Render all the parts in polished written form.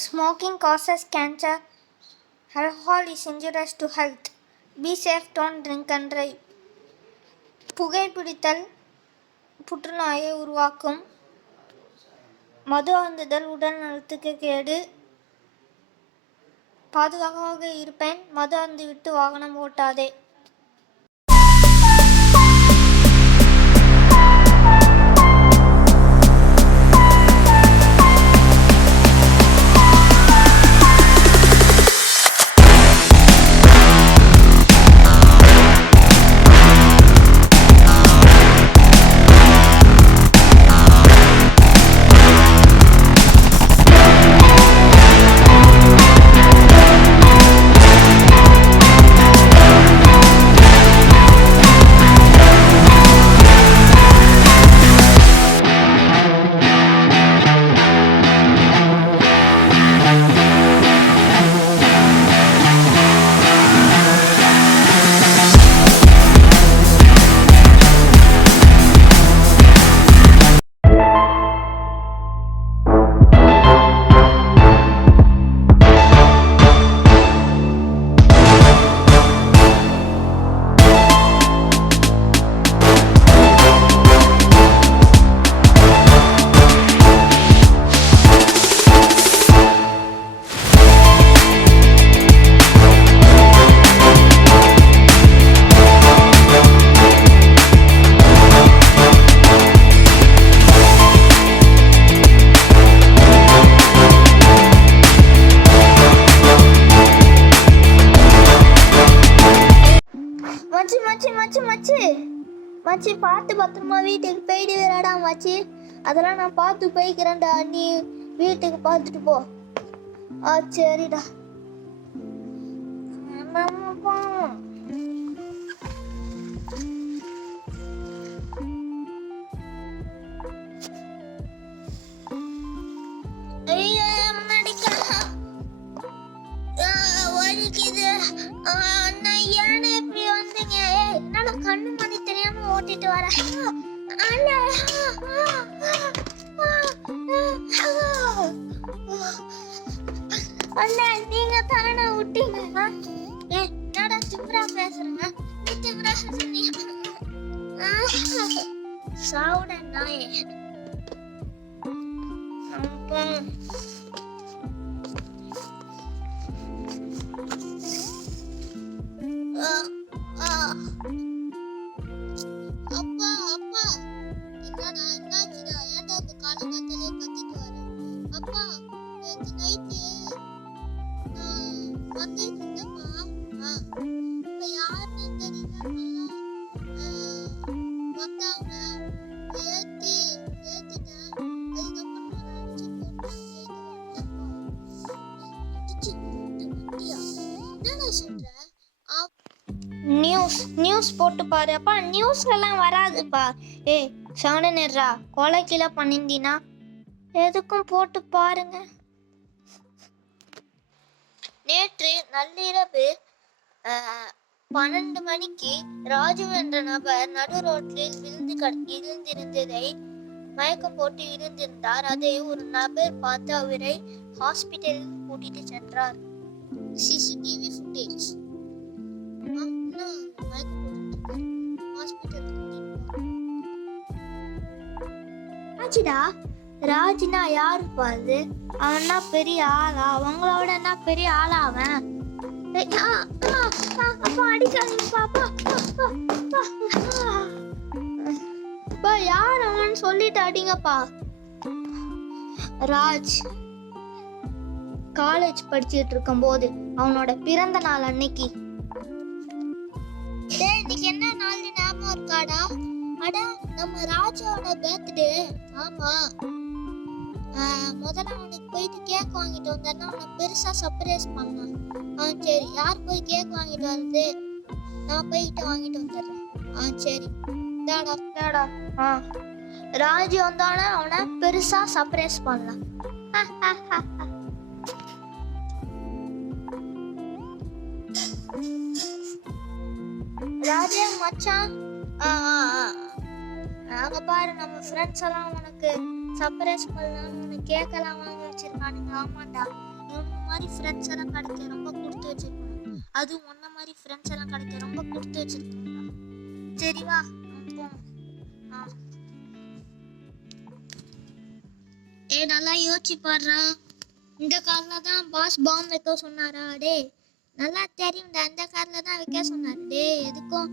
Smoking causes cancer. Alcohol is injurious to health. Be safe, don't drink and drive. புகைப்பிடித்தல் புற்றுநோயை உருவாக்கும். மது அருந்துதல் உடல் நலத்துக்கு கேடு. பாதுகாப்பாக இருப்பேன். மது அருந்திவிட்டு வாகனம் ஓட்டாதே. மச்சி பார்த்து பத்திரமா வீட்டுக்கு போயிட்டு விளையாடா மச்சி. அதெல்லாம் நான் பார்த்து போய்க்கிறேன்டா, நீ வீட்டுக்கு பார்த்துட்டு போ. சரிடா. கண்ணு மணி தெரியாம ஓட்டிட்டு வர அண்ணா, நீங்க தானே விட்டீங்க. என்னடா திமிரா பேசுறேங்க? திமிரா சாவுட நாயே. அப்பா அப்பா, என்னடா என்னாச்சுடா? ஏன்டா இந்த காலங்கத்திலே கத்திட்டு வர? அப்பா, நேற்று நைட்டு வந்துட்டு இருந்தேம்மா. இப்ப யாருன்னு தெரியல, வந்தாங்க, ஏத்திட்டேன். அதுக்கப்புறம் என்னடா சொல்ற? நியூஸ் போட்டு பாரு. அப்பா, நியூஸ்லாம் வராதுப்பா. சவுண்ட் நேர்றா, கொலை கீழே பண்ணிருந்தீனா எதுக்கும் போட்டு பாருங்க. நேற்று நள்ளிரவு 12 மணிக்கு ராஜு என்ற நபர் நடு ரோட்டில் விழுந்திருந்ததை மயக்கம் போட்டு இருந்திருந்தார். அதை ஒரு நபர் பார்த்து அவரை ஹாஸ்பிட்டலில் கூட்டிட்டு சென்றார். CCTV footage. ராஜ்னா யாரு பாரு? அவன்னா பெரிய ஆளா? அவங்களோட என்ன பெரிய ஆளா அவன்? அப்பா அடிக்காதீங்கப்பா. யார் அவன் சொல்லிட்டு அடிங்கப்பா. ராஜ் காலேஜ் படிச்சுட்டு இருக்கும் போது அவனோட பிறந்த நாள் அன்னைக்கு. இன்னைக்கு என்ன நாள் ஞாபகம் இருக்காடா? அடா, நம்ம ராஜாவோட பர்த்டே. ஆமா, முதல்ல அவனுக்கு போயிட்டு கேக் வாங்கிட்டு வந்தேன்னா அவனை பெருசா சர்ப்ரைஸ் பண்ணான். சரி, யார் போய் கேக் வாங்கிட்டு வருது? நான் போயிட்டு வாங்கிட்டு வந்துடுறேன். சரி, டேடா. ராஜு வந்தானே அவனை பெருசா சர்ப்ரைஸ் பண்ணலாம். ராஜே மச்சான், அங்க பாரு, நம்ம ஃப்ரெண்ட்ஸ் எல்லாம் உனக்கு சர்ப்ரைஸ் பண்ணலாம், உனக்கு கேக் எல்லாம் வாங்கி வச்சிருக்கானுங்க. ஆமாண்டா, இவங்க மாதிரி ஃப்ரெண்ட்ஸ் எல்லாம் கிடைக்க ரொம்ப கொடுத்து வச்சிருக்கணும். அதுவும் உன்ன மாதிரி ஃப்ரெண்ட்ஸ் எல்லாம் கிடைக்க ரொம்ப கொடுத்து வச்சிருக்கணும்டா. சரி வா போவோம். நல்லா யோசிச்சு பாடுறா. இந்த கார்ல தான் பாஸ் பாம்பு வைக்க சொன்னாரா? டே நல்லா தெரியும்டா, இந்த கார்ல தான் வைக்க சொன்னாரு. டே எதுக்கும்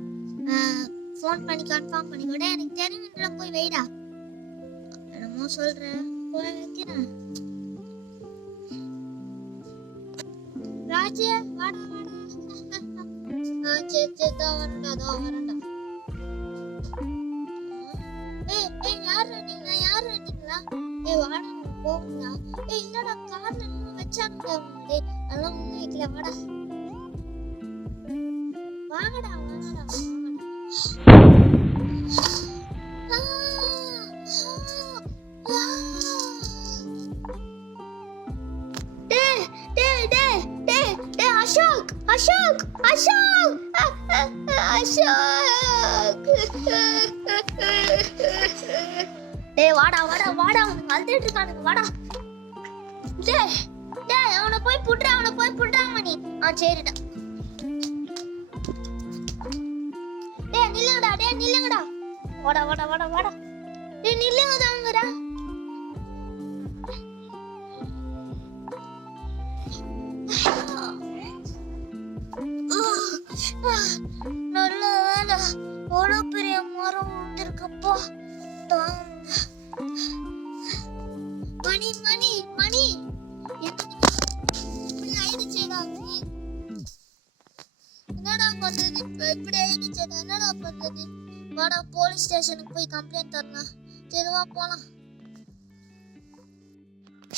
ஃபோன் பண்ணி கன்ஃபார்ம் பண்ணிக்கோ. டே எனக்கு தெரியும்டா, போய் வைடா. என்னமோ சொல்றேன், போய் வைக்கிறேன். ராஜே வாடா வாடா. சரி தான் வரேன்டா. யாரு நீங்களா? வாடா போகுங்களா? இல்லடா, கார்ல வச்சாங்க. அதெல்லாம் ஒண்ணும் வைக்கல. வாடா வாங்கடா. அசோக் டேய் வாடா அவனுக்கு அழுதுட்டு இருக்கானுங்க. வாடா டேய் அவனை போய் புட்றா மணி. சரிடா. டேய் நில்லுங்கடா. வாடா. டேய் நில்லுங்க தாங்கடா. நல்ல வேலை, எவ்வளோ பெரிய மரம் விழுந்திருக்கப்போ. மணி இப்படி ஆயிடுச்சேடா. என்னடா பண்றது? இப்படி ஆயிடுச்சேடா, என்னடா பண்றது? வாடா போலீஸ் ஸ்டேஷனுக்கு போய் கம்ப்ளைண்ட் தரலாம். சரி வா போலாம்.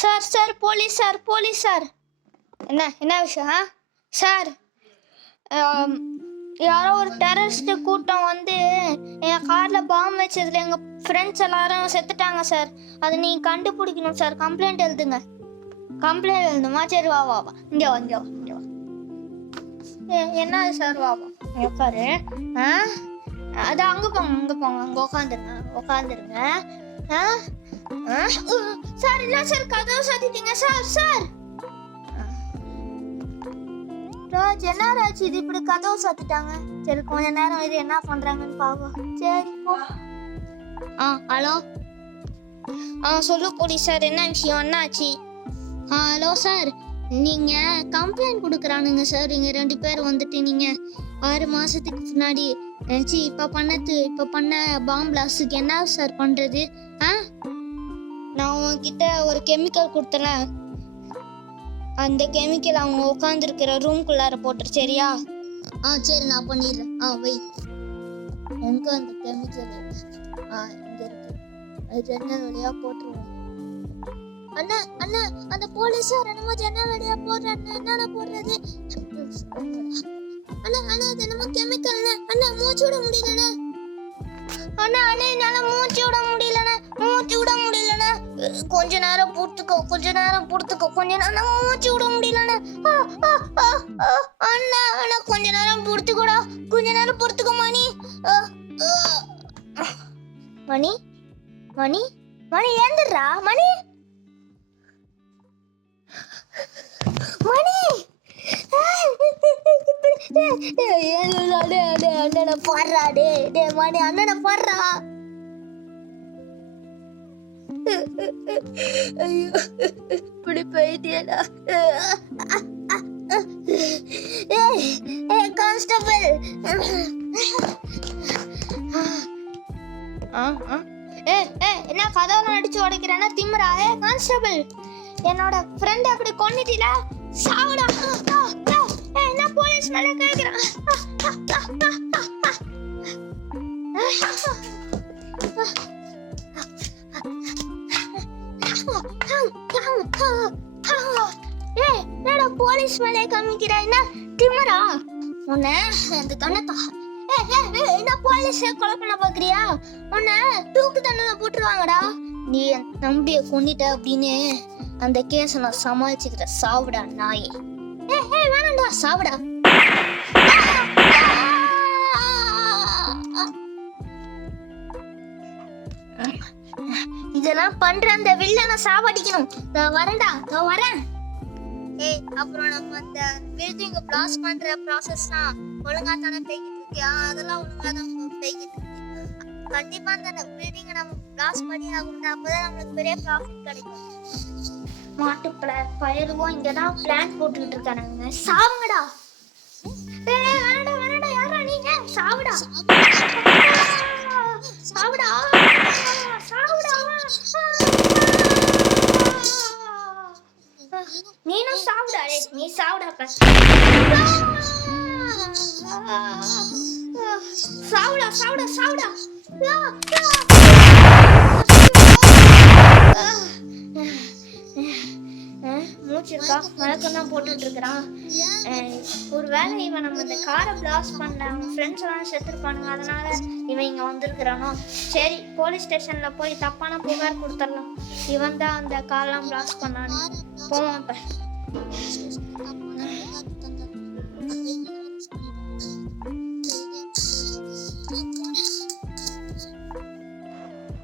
Sir police sir. என்ன விஷயம் சார்? யாரோ ஒரு டெரரிஸ்ட் கூட்டம் வந்து என் கார்ல பாம்பு வச்சதுல எங்க ஃப்ரெண்ட்ஸ் எல்லாரும் செத்துட்டாங்க சார். அதை நீங்க கண்டுபிடிக்கணும் சார். கம்ப்ளைண்ட் எழுதுங்க. கம்ப்ளைண்ட் எழுதுமா? சரி வா இங்க வா. என்ன சார்? வா உட்காரு. அது அங்க போங்க அங்க உட்காந்துருங்க. சார் இல்ல சார், கதவு சாத்திட்டீங்க சார். ராஜ் இது இப்படி கதவு சாத்திட்டாங்க. சரி கொஞ்ச நேரம் இது என்ன பண்றாங்கன்னு பாவம். சரி போ. ஹலோ. சொல்லு போலீஸ் சார், என்ன விஷயம்? என்னாச்சு? ஹலோ சார், நீங்க கம்ப்ளைண்ட் கொடுக்குறானுங்க சார். இங்க 2 பேர் வந்துட்டு நீங்க 6 மாசத்துக்கு முன்னாடி இப்ப பண்ண பாம்பு பிளாஸ்டுக்கு என்ன சார் பண்றது? நான் உங்ககிட்ட ஒரு கெமிக்கல் கொடுத்தல, அந்த கெமிக்கல் அவங்க உட்காந்துருக்கிற ரூம்குள்ளார போட்டுரு. சரியா? சரி நான் பண்ணிடுறேன். வை. எங்க அந்த கெமிக்கல்? இங்க இருக்கு. அது ஜன்னல் வழியா போட்டுருவோம். அண்ணா அந்த போலீஸார் என்னமோ ஜன்னல் வழியா போடுறாரு. என்னடா போடுறது? அண்ணா அது என்னமோ கெமிக்கல். அண்ணா மூச்சு விட முடியலண்ணா. என்னால மூச்சு விட முடியலண்ணா. கொஞ்ச நேரம் பொறுத்துக்கோ. கொஞ்ச நேரம் மூச்சு விட முடியலண்ணா. அண்ணா கொஞ்ச நேரம் பொறுத்துக்கோ மணி ஏந்துடுறா. மணி அண்ணனை பாடுறா. டே மணி அண்ணனை பாடுறா. ஐயோ இப்படி போயிட்டியடா. கான்ஸ்டபிள். என்ன கதவுல அடிச்சு உடைக்கிறேன்னா திமிரா? கான்ஸ்டபிள், என்னோட ஃப்ரெண்ட் அப்படி கொன்னிட்டீல, சாவுடா. என்ன போலீஸ் மேல கேக்குறான்? போலீஸ் மேலே காமிக்கிறா? என்ன திமிரா உன்னை? அந்த கண்ணத்தா என்ன போலீஸ் கொலை பண்ண பாக்குறியா? உன்னை தூக்கு தண்டனை போட்டுருவாங்கடா. நீ என் தம்பிய கொன்னிட்ட அப்படின்னு அந்த கேஸ நான் சமாளிச்சுக்கிற. சாவுடா நாயே. வேணாண்டா, சாவுடா. இதெல்லாம் பண்ற அந்த வில்லனை சாவடிக்கணும். நான் வரேன்டா, நான் வரேன். ஏய், அப்புறம் நம்ம அந்த பில்டிங் பிளாஸ்ட் பண்ற ப்ராசஸ்லாம் ஒழுங்கா தானே போய்கிட்டு இருக்கு. அதெல்லாம் ஒழுங்கா தான் போய்கிட்டு இருக்கு. கண்டிப்பா அந்த பில்டிங்கை நம்ம பிளாஸ்ட் பண்ணி ஆகணும். அப்பதான் நம்மளுக்கு பெரிய ப்ராஃபிட் கிடைக்கும். மாட்டு பயலுவும் இங்கதான் பிளான் போட்டுக்கிட்டு இருக்கானுங்க. சாவுங்கடா. வேணடா வேணடா, யாரா நீங்க? சாவுடா சாவுடா சாவுடா. நீனும் சாவுடா. நீ சாவுடா. சாவுடா சாவுடா சாவுடா. மூச்சிருக்கா, மயக்கம் தான் போட்டுட்டு இருக்கிறான். ஒரு வேளை இவன் நம்ம இந்த காரை பிளாஸ்ட் பண்ண அவங்க ஃப்ரெண்ட்ஸ் எல்லாம் செத்துருப்பானுங்க, அதனால இவன் இங்க வந்திருக்கிறானோ. சரி, போலீஸ் ஸ்டேஷன்ல போய் தப்பான புகார் கொடுத்துடலாம். இவன் தான் அந்த காரெல்லாம் பிளாஸ்ட் பண்ணானு. போவோம் இப்ப.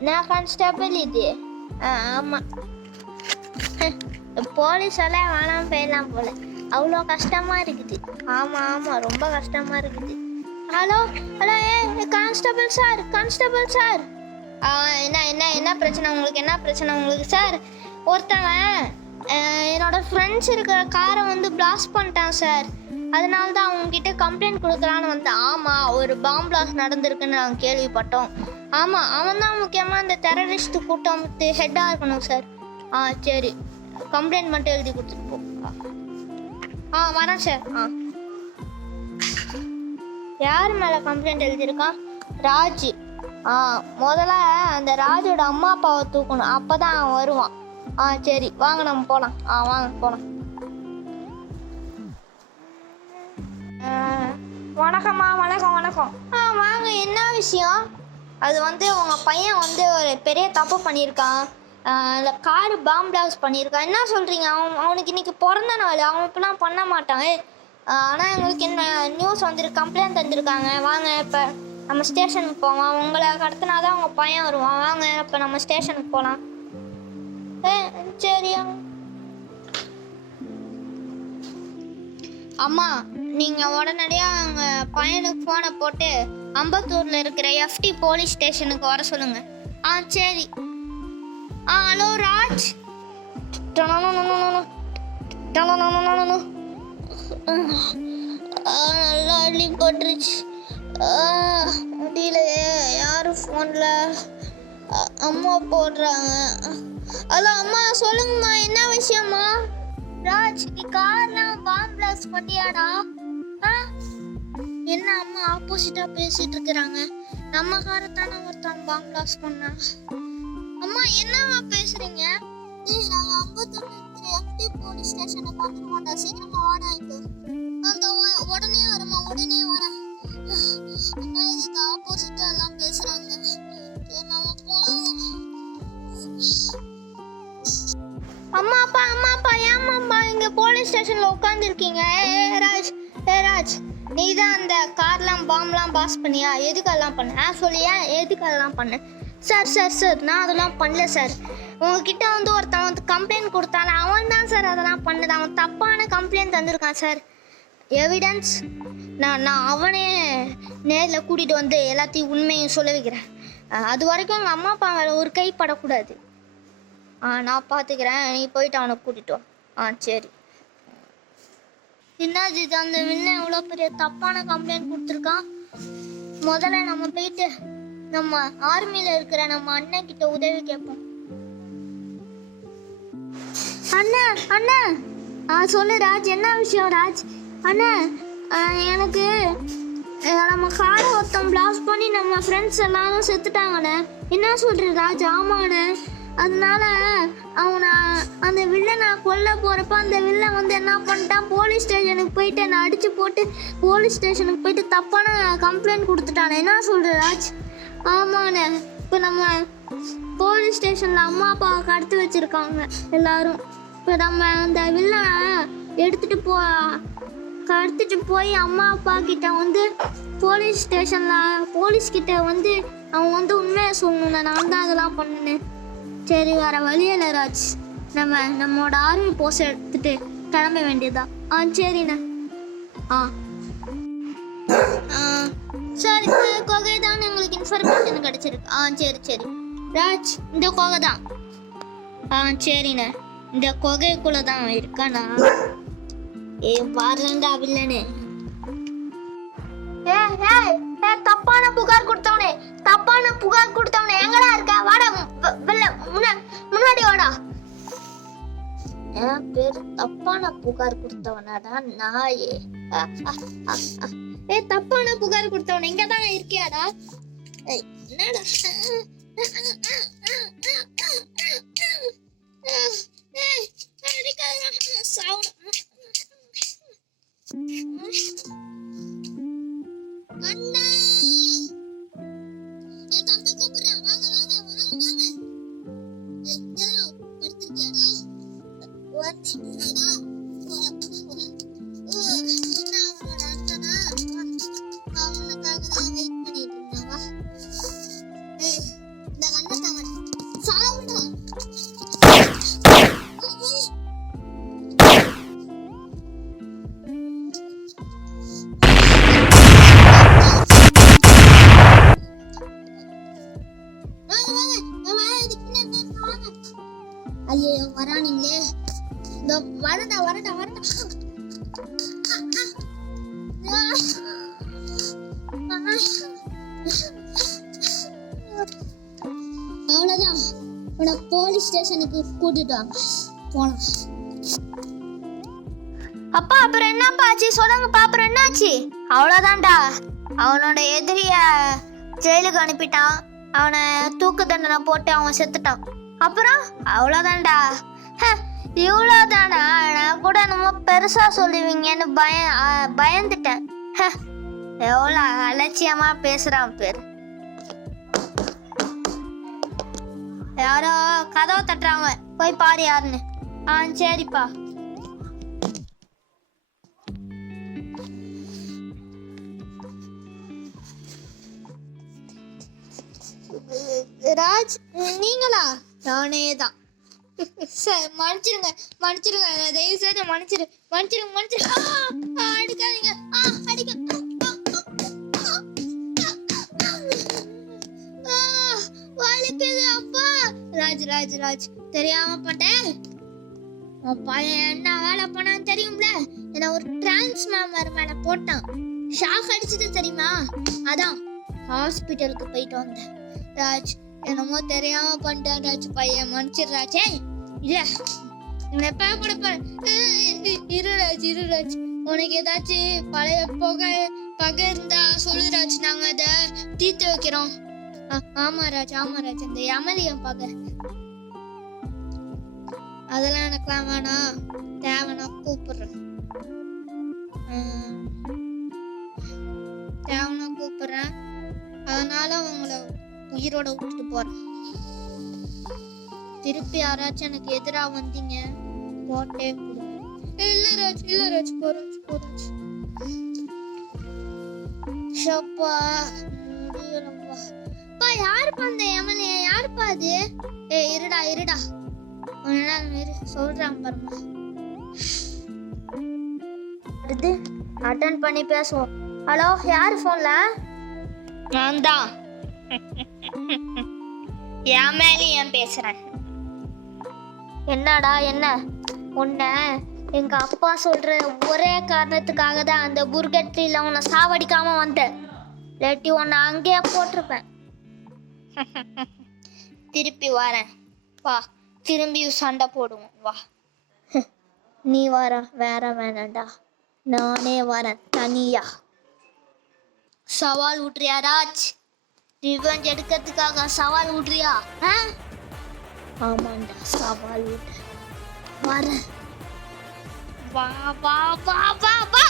நான் கான்ஸ்டபிள் இது. ஆமா, போலீஸ் எல்லாம் வேணாம் போயிடலாம் போல. அவ்வளோ கஷ்டமா இருக்குது. ஆமா ஆமா, ரொம்ப கஷ்டமா இருக்குது. Hello hello, constable sir, constable sir. என்ன என்ன என்ன பிரச்சனை உங்களுக்கு? என்ன பிரச்சனை உங்களுக்கு சார்? ஒருத்தவன் என்னோட ஃப்ரெண்ட்ஸ் இருக்கிற காரை வந்து பிளாஸ்ட் பண்ணிட்டான் சார். அதனால தான் அவங்ககிட்ட கம்ப்ளைண்ட் கொடுக்கலான்னு வந்தேன். ஆமாம், ஒரு பாம் பிளாஸ்ட் நடந்திருக்குன்னு நாங்கள் கேள்விப்பட்டோம். ஆமாம், அவன் தான் முக்கியமாக இந்த டெரரிஸ்ட் கூட்டத்துக்கு ஹெட்டாக இருக்கணும் சார். சரி, கம்ப்ளைண்ட் மட்டும் எழுதி கொடுத்துட்டு போ. வரேன் சார். யார் மேலே கம்ப்ளைண்ட் எழுதியிருக்கான்? ராஜ். முதல்ல அந்த ராஜோட அம்மா அப்பாவை தூக்கணும், அப்போ தான் அவன் வருவான். சரி, வாங்க நம்ம போகலாம். வாங்க போகலாம். வணக்கம்மா. வணக்கம் வணக்கம். வாங்க, என்ன விஷயம்? அது வந்து உங்கள் பையன் வந்து ஒரு பெரிய தப்பு பண்ணியிருக்கான். இல்லை, காரு பாம் பிளாஸ்ட் பண்ணியிருக்கான். என்ன சொல்கிறீங்க? அவனுக்கு இன்றைக்கி பிறந்த நாள். அவன் இப்பெல்லாம் பண்ண மாட்டான். ஆனால் எங்களுக்கு என்ன நியூஸ் வந்துருக்கு, கம்ப்ளைண்ட் தந்துருக்காங்க. வாங்க இப்போ நம்ம ஸ்டேஷனுக்கு போவோம். உங்களை கடத்தினா தான் உங்கள் பையன் வருவான். வாங்க இப்போ நம்ம ஸ்டேஷனுக்கு போகலாம். சரியா? அம்மா, நீங்கள் உடனடியாக அவங்க பையனுக்கு ஃபோனை போட்டு அம்பத்தூரில் இருக்கிற எஃப்டி போலீஸ் ஸ்டேஷனுக்கு வர சொல்லுங்கள். சரி. ஹலோ ராஜ். நல்லா அள்ளி போட்டுருச்சு. முடியலையே. யாரும் ஃபோனில் அம்மா போடுறாங்க. ஹலோ அம்மா, சொல்லுங்கம்மா, என்ன விஷயம்மா? ராஜ், நீ கார்லாம் பாம் பிளாஸ்ட் பண்ணியாடா? என்ன அம்மா ஆப்போசிட்டா பேசிட்டு இருக்கிறாங்க? நம்ம காரை தானே ஒருத்தன் பாம் பிளாஸ்ட் பண்ணா. அம்மா, என்னவா பேசுறீங்க? நாங்க அம்பத்தூர்ல இருக்கிற எஃப்டி போலீஸ் ஸ்டேஷனுக்கு வந்துருவோம்டா. சீக்கிரமா வாடா இங்க. அந்த உடனே வரமா, உடனே வரேன். என்ன இதுக்கு ஆப்போசிட்டா எல்லாம் பேசுறாங்க? நம்ம போலாம். அம்மா அப்பா, ஏமாப்பா இங்க போலீஸ் ஸ்டேஷன்ல உட்காந்துருக்கீங்க? ராஜ், நீ தான் அந்த கார்லாம் பாம்லாம் பாஸ் பண்ணியா? எதுக்கெல்லாம் பண்ண சொல்லியா? எதுக்கெல்லாம் பண்ண? சார், நான் அதெல்லாம் பண்ணல சார். உங்ககிட்ட வந்து ஒருத்தன் வந்து கம்ப்ளைண்ட் கொடுத்தான, அவன் தான் சார் அதெல்லாம் பண்ணது. அவன் தப்பான கம்ப்ளைண்ட் தந்திருக்கான் சார். எவிடன்ஸ் நான் அவனே நேரில் கூட்டிகிட்டு வந்து எல்லாத்தையும் உண்மையும் சொல்ல வைக்கிறேன். அது வரைக்கும் எங்கள் அம்மா அப்பா மேலே ஒரு கை படக்கூடாது. நான் பார்த்துக்கிறேன். நீ போயிட்டு அவனை கூட்டிகிட்டு வா. சரி. என்னது இது? அந்த வில்லன் எவ்வளோ பெரிய தப்பான கம்ப்ளைண்ட் கொடுத்துருக்கான். முதல்ல நம்ம போயிட்டு நம்ம ஆர்மியில் இருக்கிற நம்ம அண்ணன் கிட்ட உதவி கேட்போம். அண்ணா சொல்லு ராஜ், என்ன விஷயம் ராஜ்? அண்ணா, எனக்கு நம்ம காரை ஒருத்தன் பிளாஸ்ட் பண்ணி நம்ம ஃப்ரெண்ட்ஸ் எல்லாரும் செத்துட்டாங்கண்ணே. என்ன சொல்ற ராஜ்? ஆமாண்ணே. அதனால அவனை அந்த வில்லனை கொல்ல போகிறப்ப அந்த வில்லன் வந்து என்ன பண்ணிட்டான், போலீஸ் ஸ்டேஷனுக்கு போயிட்டு என்னை அடித்து போட்டு போலீஸ் ஸ்டேஷனுக்கு போயிட்டு தப்பான கம்ப்ளைண்ட் கொடுத்துட்டானே. என்ன சொல்ற ராஜ்? ஆமாண்ணே. இப்போ நம்ம போலீஸ் ஸ்டேஷனில் அம்மா அப்பாவை கடத்தி வச்சுருக்காங்க எல்லாரும். இப்போ நம்ம அந்த வில்லனை கடத்திட்டு போய் அம்மா அப்பா கிட்ட வந்து போலீஸ் ஸ்டேஷனில் போலீஸ்கிட்ட வந்து அவன் வந்து உண்மையை சொல்லணும்ண்ணே. நான் தான் அதெல்லாம் பண்ணினேன். சரி வர வழியில ராஜ் நம்மளோட ஆர்மி போஸ்ட் எடுத்துட்டு கிளம்ப வேண்டியதா. சரிண்ணே. சரி கொகை தான் எங்களுக்கு இன்ஃபர்மேஷன் கிடைச்சிருக்கு. சரி சரி ராஜ் இந்த கொகை தான். சரிண்ணே இந்த கொகைக்குள்ள தான் இருக்கானா? வரண்டா வில்லனே. தப்பான புகார் கொடுத்தவனே எங்கடா இருக்க? வாடா முன்னாடி வாடா. என் பேர் தப்பான புகார் கொடுத்தவனாடா நாயே. தப்பான புகார் கொடுத்தவன இங்கதான் இருக்கியாடா? என்னடா அண்ணா என் தம்பி கூப்பிடுறான். வாங்க படுத்திருக்கியாடா? வந்தீங்களாடா? அவனோட அண்ணனா அவனுக்காக தான் வெயிட் பண்ணிட்டு இருந்தாவா? இந்த கண்ணத்தாங்க சாவுடா. ஐயோ வரானீங்களே. இந்த வரடா அவ்வளவுதான். உன போலீஸ் ஸ்டேஷனுக்கு கூட்டிட்டு வாங்க போலாம். அப்பா அப்புறம் என்னப்பா ஆச்சு சொல்லுங்கப்பா. அப்புறம் என்னாச்சு? அவ்வளவுதான்டா, அவனோட எதிரிய ஜெயிலுக்கு அனுப்பிட்டான். அவனை தூக்கு தண்டனை போட்டு அவன் செத்துட்டான். அப்புறம் அவ்வளோதான்டா. இவ்வளோதானா? நான் கூட என்னமோ பெருசா சொல்லுவீங்கன்னு பயந்துட்டேன். எவ்வளோ அலட்சியமா பேசுறான் பேர். யாரோ கதவை தட்டுறாங்க, போய் பாரு யாருன்னு. சரிப்பா. ராஜ் நீங்களா? நானே தான். சார் மன்னிச்சிருங்க தயவு செய்து மன்னிச்சிருங்க. அடிக்காதீங்க. வலிக்குது அப்பா. ராஜ் தெரியாம பண்ணேன். உன் பையன் என்ன வேலை பண்ணான்னு தெரியும்ல? என்ன ஒரு டிரான்ஸ்ஃபார்மர் மேல போட்டான். ஷாக் அடிச்சது தெரியுமா? அதான் ஹாஸ்பிட்டலுக்கு போயிட்டு வந்தேன். ராஜ் என்னமோ தெரியாம பண்ணிட்டேன் ராஜ். பையன் மன்னிச்சிடுறாச்சே. இல்ல இவனை பயப்பட இரு ராஜ். உனக்கு ஏதாச்சும் பழைய பகை இருந்தா சொல்லு ராஜ், நாங்க அதை தீர்த்து வைக்கிறோம். ஆமா ராஜ் இந்த எமலியம் பகை அதெல்லாம் எனக்குலாம் வேணாம். தேவனா கூப்பிடுறேன். அதனால அவங்கள உயிரோட விட்டுட்டு போறேன். திருப்பி யாராச்சும் எனக்கு எதிரா வந்தீங்க போட்டே இல்ல ராஜ் போறாச்சு. ஷப்பா முடியலப்பா. யாருப்பா அந்த எம்எல்ஏ? யாருப்பா அது? இருடா சொல்றான் பாருங்க. அடுத்து அட்டன் பண்ணி பேசுவோம். ஹலோ, யாரு போன்ல? நான் தான் எம்எல்ஏ பேசுறேன். என்னடா என்ன? உன்னை எங்க அப்பா சொல்ற ஒரே காரணத்துக்காக தான் அந்த புர்கட்ரியில உன்னை சாவடிக்காம வந்தேன். இல்லாட்டி உன்னை அங்கேயே போட்டிருப்பேன். திருப்பி வரேன் வா, திரும்பியும் சண்டை போடுவோம் வா. நீ வர வேற வேணாண்டா, நானே வரேன் தனியா. சவால் விட்றியா ராஜ்? ரிவெஞ்ச் எடுக்கிறதுக்காக சவால் விட்றியா? ஆமாண்டா, சவால் விட்டு வரேன். வா வா வா வா வா.